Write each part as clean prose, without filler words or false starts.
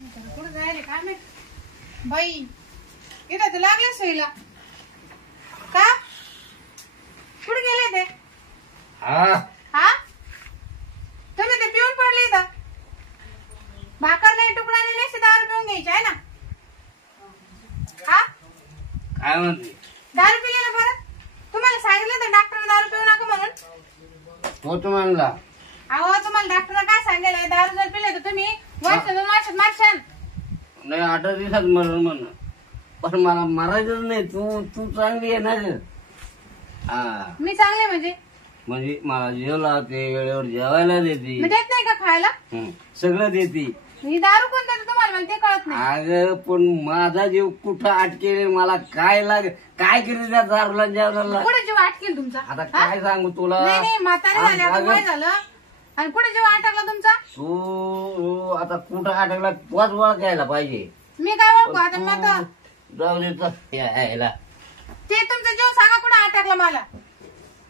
कुठं जायला काय माहित बाई इथं तर लागले सोयीला का कुठे गेले ते हा तुम्ही ते पिऊन पडले इथं भाकर नाही तुकडा नाही नसते दारू पिऊन घ्यायची आहे ना हा काय म्हणते दारू पिले ना परत तुम्हाला सांगितलं तर डॉक्टरने दारू पिऊ नका म्हणून तो तुम्हाला अहो तुम्हाला डॉक्टरने काय सांगितलंय दारू जर पिले तर तुम्ही वर्ष 2 वर्षात मारशाल नाही 8 दिवसात मरण म्हण पण मला मारायचंच नाही तू चांगली आहे ना हा मी चांगले म्हणजे मला जेव लावते वेळेवर जेवायला देते मी देत नाही का खायला सगळं देते ही दारू कोण देते तुम्हाला मला ते कळत नाही अगं पण माझा जीव कुठं अटकेल मला काय काय केलं त्या दारूला जेवणाला कुठे जीव अटकेल तुमचा आता काय सांगू तुला नाही नाही म्हातारे झाले आता वय झालं आणि कुठे जीव अटकला तुमचा तू आता कुठं अटकला तोच ओळखायला पाहिजे मी काय ओळखू आता मग आता जाऊ दे यायला ते तुमचा जीव सांगा कुठे अटकला मला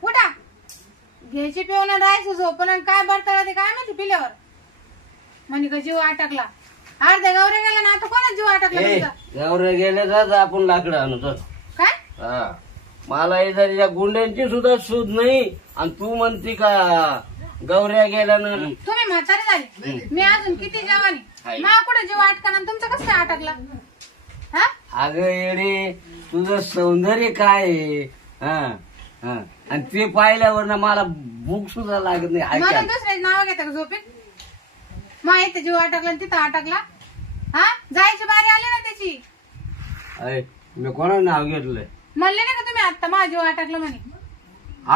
उठा घ्यायची पिऊन राहायचं झोपून आणि काय बरं ते काय माहिती पिल्यावर म्हणे का जीव अटकला अर्ध्या गौरे गेला ना आता कोणाच जीव अटकला तुमचा गौरे गेले जात आपण लाकडं आणू तर काय हा मला इथं या गुंड्यांची सुद्धा सूद नाही आणि तू म्हणती का गौऱ्या गेल्या ना तुम्ही म्हातारे झाले मी अजून किती जवानी मा कुठे जीव अटकला तुमचा कसं काय अटकला हा अगं येडे तुझं सौंदर्य काय आहे हा आणि ते पाहिल्यावर ना मला भूक सुद्धा लागत नाही मला दुसऱ्याचे नाव घेता का झोपेत मा इथे जीव अटकला तिथं अटकला हा जायची बारी आली ना त्याची मी कोणाचं नाव घेतलंय म्हणले नाही का तुम्ही आता माझा जीव अटकला म्हणे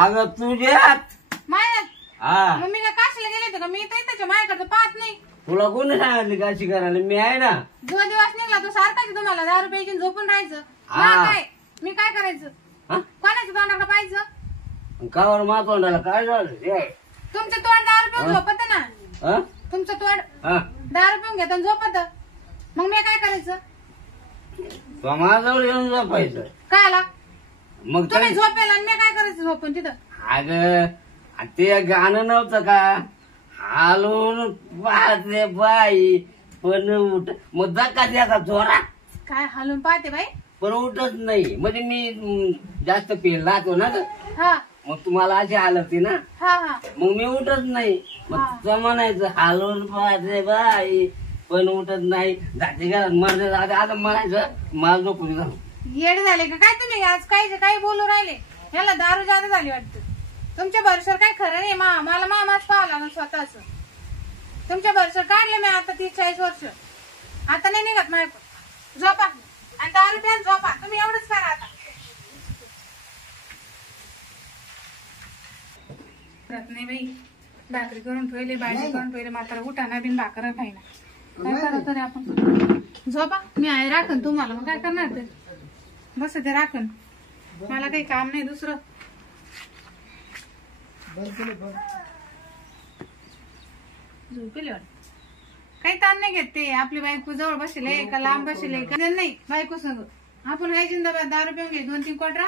अगं तुझ्यात मायात हा मग मी काय काशीला गेले होते का मी तर त्याच्या माझ्याकडे पाहत नाही तुला कोणी सांगितली काशी करायला मी आहे ना जो दिवस निघला तो सारखाच तुम्हाला दारू प्यायची झोपून राहायचं काय मी काय करायचं कोणाच्या तोंडाकडे पाहायचं कावर मातोंडाला काय झालं तुमचं तोंड दारू पिऊन झोपत ना तुमचं तोंड दारू पिऊन घेत झोपत मग मी काय करायचं माझ्यावर येऊन झोपायचं काय आला मग तुम्ही झोपेल आणि मी काय करायचं झोपून तिथं अगं ते गाणं नव्हतं का हालून पाहते बाई पण उठ मग धक्का द्यायचा जोरात काय हालून पाहते बाई पण उठत नाही म्हणजे मी जास्त पेल राहतो ना हा मग तुम्हाला अशी हालवते ना हा हा मग मी उठत नाही मग तुझं म्हणायचं हालून पाहते बाई पण उठत नाही जाते घरात मरते जाते आता म्हणायचं मला झोपून जाऊ येड झाले का काय तुम्ही आज काही बोलू राहिले याला दारू जादा झाली वाटतं तुमच्या भरसर काय खरं नाही मला मामाच पाहावं लागलं स्वतःच तुमच्या भरसर काढले मी आता 30-40 वर्ष आता नाही निघत माझ्या झोपा आणि दारू प्यान झोपा तुम्ही एवढंच करा आता नाही बाई भाकरी करून ठेवले भाजी करून ठेवले मात्र उठाना बिन भाकर खाईना काय करत रे आपण झोपा मी आहे राखण तुम्हाला मग काय करणार ते बस ते राखण मला काही काम नाही दुसरं झोपेल काही ताण नाही घेत ते आपली बायको जवळ बसले का लांब बसले का नाही बायको संग आपण काय जिंदाबाद दारू पिऊन घे 2-3 क्वार्टर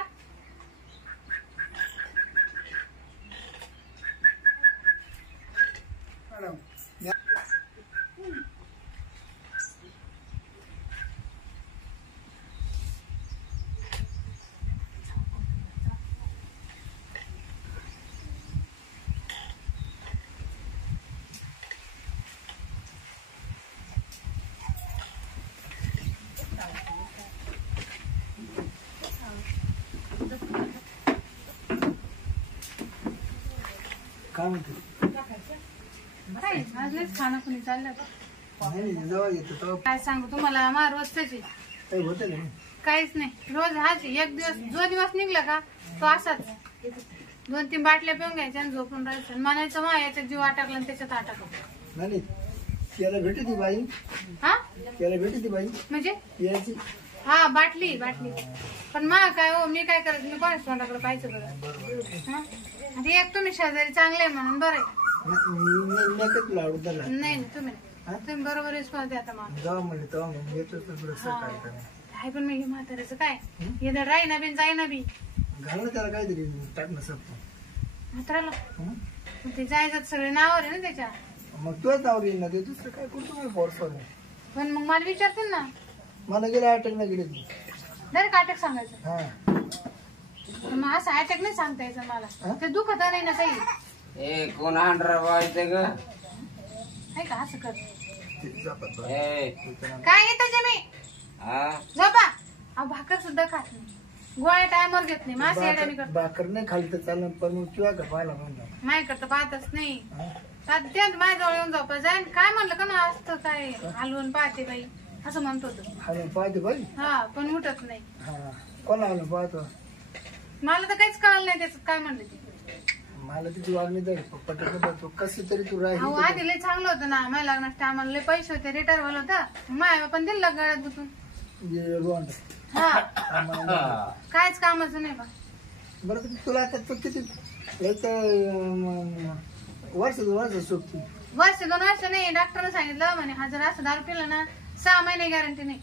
काय म्हणते खाणं कुणी चाललं काय सांगू तुम्हाला मा रोज त्याची काहीच नाही रोज हाच एक दिवस जो दिवस निघला का तो असाच 2-3 बाटल्या पिऊन घ्यायच्या आणि झोपून राहायचं म्हणायचं मा याच्यात जीव अटकला आणि त्याच्यात अटकला त्याला भेटती बाई हा त्याला भेटती बाई म्हणजे यायची हा बाटली पण मा काय हो मी काय करायचं मी कोणाच तोंडाकडे पाहायचं बरं आता एक तुम्ही शेजारी चांगले म्हणून बरं नाही तुम्ही बरोबर रिस्पॉन्स द्या आता काय पण मी म्हाताऱ्याचं काय हे तर राही ना बिन जाई ना बी घालणं त्याला काहीतरी टाकणं सपतं म्हाताऱ्याला ते जायचं सगळे नावावर आहे ना त्याच्या मग तुझ्याच नाव घेईन ना ते दुसरं काय करतो फोर्स पण मग मला विचारतील ना. मला गेले अटॅक नाही गेले ती. डायरेक्ट अटॅक सांगायचं. हा पण मग असं अटॅक नाही सांगता यायचं मला. ते दुखत नाही ना काही. ए कोण आणणार वाजते ग नाही का असं कर. ते जापत बा. ए काय येतं जे मी हा झोपा. अहो भाकर सुद्धा खात नाही. गोळ्या टायमवर घेत नाही. मासे येड्या मी करतो. भाकर नाही खाली तर चालेल पण मग किंवा का पाहायला म्हणलं. माझ्याकडे तर पाहतच नाही. ते माझ्याजवळ येऊन झोपा जाईन. काय म्हणलं का ना असतं काय हलवून पाहते बाई असं म्हणतो तो. हलवून पाहते बाई. हा पण उठत नाही. हा कोणा हलवून पाहतो. मला तर काहीच कळलं नाही त्याचं काय म्हणलं ते. मला तिची वागणी जाईल पटकन कशी तरी तू अहो राहिली. आधी लय चांगलं होतं ना. माझ्या लग्नाच्या टायमाला लय पैसे होते. रिटायर व्हायला होतं. माय पण दिलं गळ्यात गुतून. रोंड हा कायच कामाचं नाही बा. बरं तुला आता तू किती एक वर्ष सोबती. वर्ष 2 वर्ष नाही. डॉक्टरने सांगितलं म्हणे जर असं दारू पिलं ना 6 महिने गॅरंटी नाही.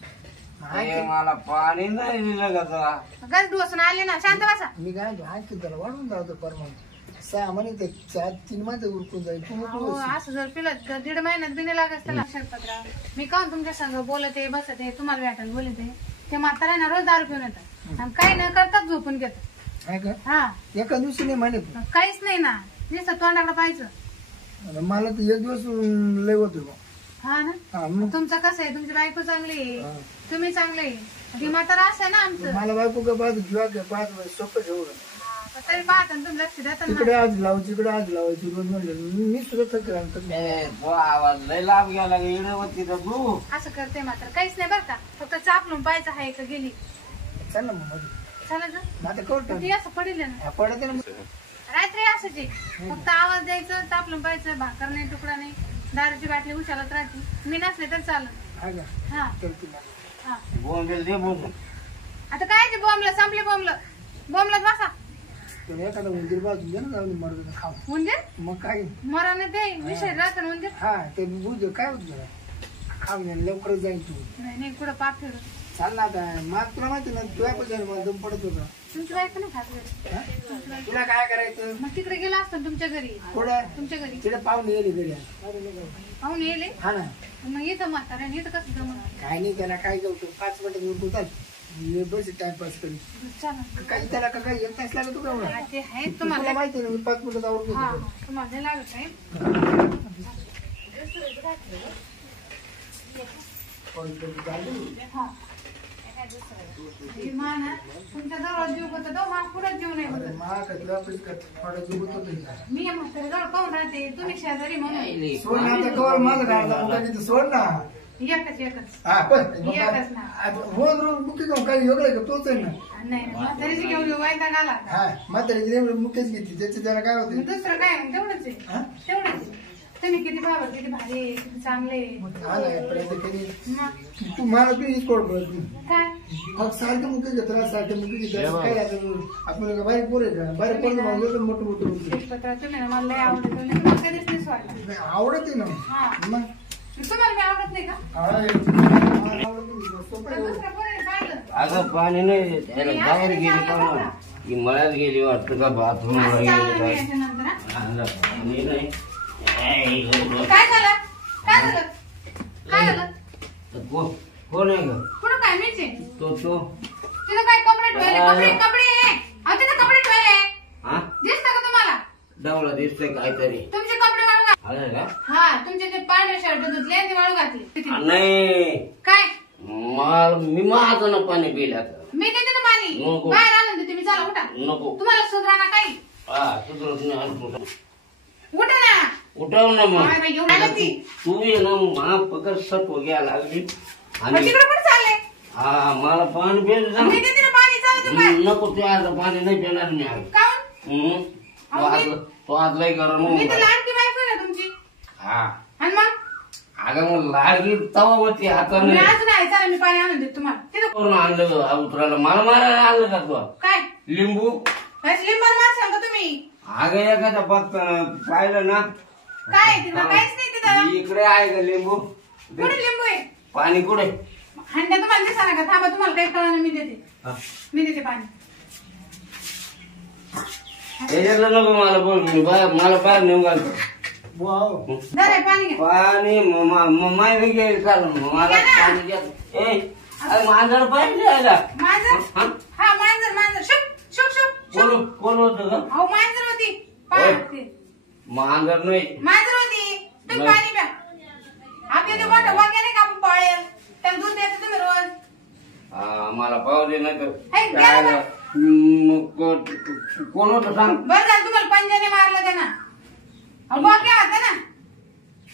मला पाणी नाही दिलं का तुला गज डोसून आले ना. शांत बसा. मी काय म्हणतो आणखी त्याला वाढवून जातो परमान 6 महिने तर 4-3 महिने उरकून जाईल. तू हो असं जर पिलं तर 1.5 महिन्यात बिने लागत त्याला. शेरपतराव मी काहून तुमच्या संग बोलते बसते तुम्हाला भेटायला बोलते. ते म्हातारा ना रोज दारू पिऊन येतात आणि काही न करतात झोपून घेतात. हा एका दिवशी नाही म्हणत. काहीच नाही ना. नुसतं तोंडाकडे पाहायचं. मला तर एक दिवस लय होतो. हा ना. हा मग तुमचं कसं आहे. तुमची बायको चांगली आहे. तुम्ही चांगले आहे. ती म्हातारा असं आहे ना आमचं. मला बायको का पाहतो किंवा पाहतो सोपं ठेवलं. तरी पाहता तुम्ही लक्ष देता ना. तिकडे आज लावायची इकडे आज लावायची रोज म्हणलं मी सुद्धा थकला. ए तो आवाज लय लाभ गेला इडवती तर तू असं करते मात्र काहीच नाही बरं का. फक्त चापलून पाहायचं आहे का गेली. चल ना मग चालायचं आता कवट ती असं पडेल ना. पडत ना. रात्री असंच आहे. फक्त आवाज द्यायचं चापलून पाहायचं. भाकर नाही तुकडा नाही. दारूची बाटली उशालत राहते. मी नसले तर चालत. हा का हा चल तुला हा बोंबेल दे बोलून आता काय ते बॉम्बला संपले. बॉम्बलाच बसा. तर एखादा उंदीर बाजू दे ना जाऊन मरत खाऊ. म्हणजे मग काय मराने ते विषय राहत म्हणजे. हा ते बुझ काय होत खाऊ लवकरच जाईल तू. नाही कुठं पाप फिरून. चाल ना आता मग तुला माहिती ना तुझ्या पैशाने मला दम पडत होता. तुमची बायको नाही खात घरी. हा? तुला काय करायचं मग तिकडे गेला असतो तुमच्या घरी. थोडं तुमच्या घरी तिकडे पाहुणे येईल घरी. पाहून येले. हा ना मग इथं म्हातारा इथं कसं जमून. काय नाही त्याला काय जाऊ 5 मिनिटं उरकू चाल. ये बस टाइमपास करी. चला काही त्याला का काही येत तास लागत तुला हा, ते आहे तुला तुम्हाला. माहिती ना मी 5 मिनिटात आवडतो. हा तुम्हाला नाही लागत आहे. हा. मा ना तुमच्या जवळ जीव होता तो मा पुढे जीव नाही होत. मी या म्हाताऱ्याजवळ पाहून राहते. तुम्ही शेजारी म्हणून. सोड ना आता कवर माझं काय सोड ना. एकच हा पण एकच ना. रोज मुख्य घेऊन काही योगला का तोच आहे ना. नाही म्हातारीची घेऊन वायदा आला. हा म्हातारी मुख्यच घेतली त्याचे त्याला काय होते. दुसरं काय नाही तेवढंच आहे. हा? तेवढंच आहे. तुम्ही किती बाबा किती भारी आहे, किती चांगले आहे. हा ना, पर्यंत कधी मग तू मला तू हीच कोड पडत नाही. काय मग सारखं मुख्य घेतला सारखं मुख्य घेतला काय आपण बाहेर पोर आहे का बाहेर पोर मोठं मोठं शेतपत्र तुम्ही ना मला लय आवडत. तुम्हाला कधीच नाही सोडला. आवडत आहे ना. हा मग तुम्हाला मी आवडत नाही का. आवडत नाही. सोपं पण आहे. दुसरं कोणी नाही पाहिलं. अगं पाणी नाही त्याला बाहेर गेली का की मळ्यात गेली वाटतं का बाथरूम असं गेली चाललं मी काय याच्यानंतर, हा? आणलं पाणी नाही काय झालं काय झालं काय झालं. कोण आहे ग पुढं काय मीच आहे. तो तिथं काय कपडे ठेवले. कपडे अहो तिथं कपडे ठेवले. हा दिसतं का तुम्हाला. डावला दिसतोय काहीतरी तुमचे कपडे वाळू घातले. आलं का हा तुमचे ते पांढरे शर्ट धुतले आणि ते वाळू घातले. नाही काय मी माझं ना पाणी पिलं मी देते ना पाणी. नको. बाहेर आणून देते मी. चला उठा. नको तुम्हाला सुधारणा काही. हा सुधरत नाही आज उठा ना. उठव ना मग काय बाई, एवढी आली ती. तू ये ना मा पकड सत्व घ्यायला लागली मग आणि तिकडे कुठे चालले. हा मला पाणी पिलं मी देते ना पाणी. चला तू बाहेर. नको ते आज पाणी नाही पिणार मी आज काहून. तो आज लय करा मी तर लाडकी बायको आहे ना तुमची. हा आणि मग अगं मग लाडकी तवा होती आता मी नाही आज नाही. चला मी पाणी आणून देते तुम्हाला. तिथं करून आणलं उतरायला मला मारायला आणलं का तू काय लिंबू लिंबन मार सांगा तुम्ही. अगं एखादा फक्त पाहिलं ना काय तिथं काहीच नाही. तिथं इकडे आहे का लिंबू कुठे लिंबू आहे. पाणी कुठे हंड्या तुम्हाला दिसा ना का. थांबा तुम्हाला काही कळणार. मी देते हा. मी देते पाणी. त्याच्यातलं नको मला बोल मला बाहेर नेऊन घालतो वाव. जरा पाणी घ्या. पाणी माय घेईल चाल मला घ्या ना. पाणी घ्या. ए अरे मांजर पाहिजे आला मांजर हा? हा मांजर मांजर शुक शुक शुक शुक. कोण होतं का अहो मांजर होती होय. पाणी मांजर नाही मांजर होती तुम्ही नाही. पाणी प्या. आपल्या ते मोठं वाक्य नाही का आपण पाळेल त्याला दूध द्यायचं तुम्ही रोज. मला पाहू दे नाही ऐक, घ्या ना. कोण होतं सांग बरं झालं तुम्हाला पंजाने मारलं त्यानं. अहो वाक्य होता ना.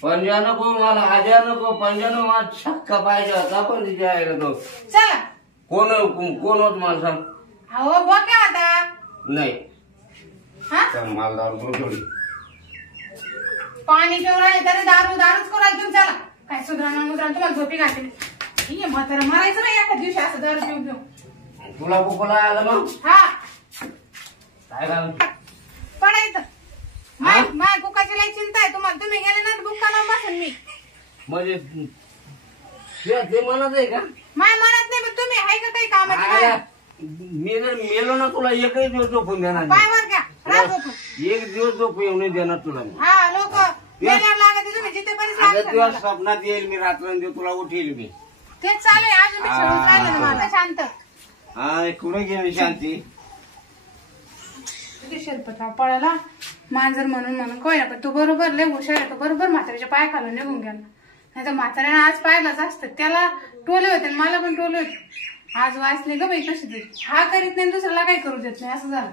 पंजा नको मला आज्या नको पंजा नको मला छक्का पाहिजे होता पण तिच्या आईला तो चला कोण होत मला सांग अहो वाक्य होता. नाही हा तर मला दारू थोडी पाणी पिऊन राहिले तरी दारूच करू राहिले तुम्ही. चला काय सुधारणा मुद्रा तुम्हाला झोपी घातली. ठीक आहे म्हातारा मरायचं नाही एका दिवशी असं दारू पिऊन पिऊन. तुला कुकला आलं मग हा काय घाल पडायचं. माय बुकाची लई चिंता आहे तुम्हाला. तुम्ही गेले ना बुक का बसेन मी. म्हणजे ते म्हणत आहे का माय म्हणत नाही पण तुम्ही आहे का काही कामाची आला, माय? मी जर मेलो ना तुला एकही दिवस झोपून देणार नाही. पाय वर घ्या राहत होतो. एक दिवस झोप येऊ नाही देणार तुला मी. हा लोक मेल्यावर लागते तुम्ही जिथे पर्यंत अगं लागतात तुला मला. स्वप्नात येईल मी रात्रंदिवस तुला उठेल मी. तेच चालू आहे अजून मी सोडून राहिलं ना मला शांत. हा कुठे गेली शांती किती शिल्पतराव पळाला मांजर म्हणून कोय ना पण तू बरोबर लय हुशार आहे. तो बरोबर म्हाताऱ्याच्या पाय खालून निघून गेला. नाही तर म्हाताऱ्याने आज पाहिलाच असतं. त्याला टोले होते आणि मला पण टोले होते. आज वाचले ग बाई कशी तरी. हा करीत नाही दुसऱ्याला काही करू देत नाही असं झालं.